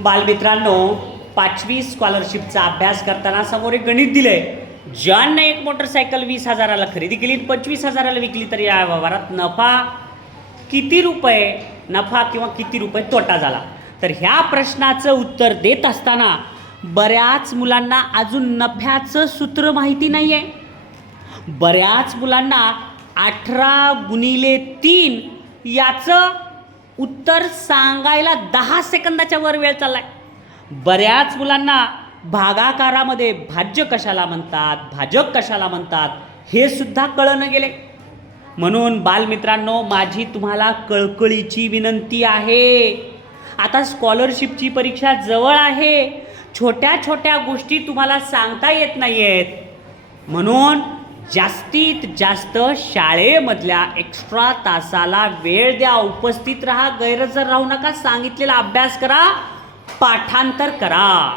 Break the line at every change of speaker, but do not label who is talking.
बालमित्रांनो पाचवी स्कॉलरशिपचा अभ्यास करताना समोर एक गणित दिलं आहे ज्यांना एक मोटरसायकल वीस हजाराला खरेदी केली पंचवीस हजाराला विकली तर या व्यवहारात नफा किती रुपये नफा किंवा किती रुपये तोटा झाला? तर ह्या प्रश्नाचं उत्तर देत असताना बऱ्याच मुलांना अजून नफ्याचं सूत्र माहिती नाही आहे बऱ्याच मुलांना अठरा गुणिले तीन याचं उत्तर सांगायला दहा सेकंदाच्या वर वेळ चाललाय. बऱ्याच मुलांना भागाकारामध्ये भाज्य कशाला म्हणतात भाजक कशाला म्हणतात हे सुद्धा कळणं गेले. म्हणून बालमित्रांनो माझी तुम्हाला कळकळीची विनंती आहे. आता स्कॉलरशिपची परीक्षा जवळ आहे. छोट्या छोट्या गोष्टी तुम्हाला सांगता येत नाही आहेत म्हणून जास्तीत जास्त शाळेमधल्या एक्स्ट्रा तासाला वेळ द्या उपस्थित राहा गैरहजर राहू नका सांगितलेला अभ्यास करा पाठांतर करा.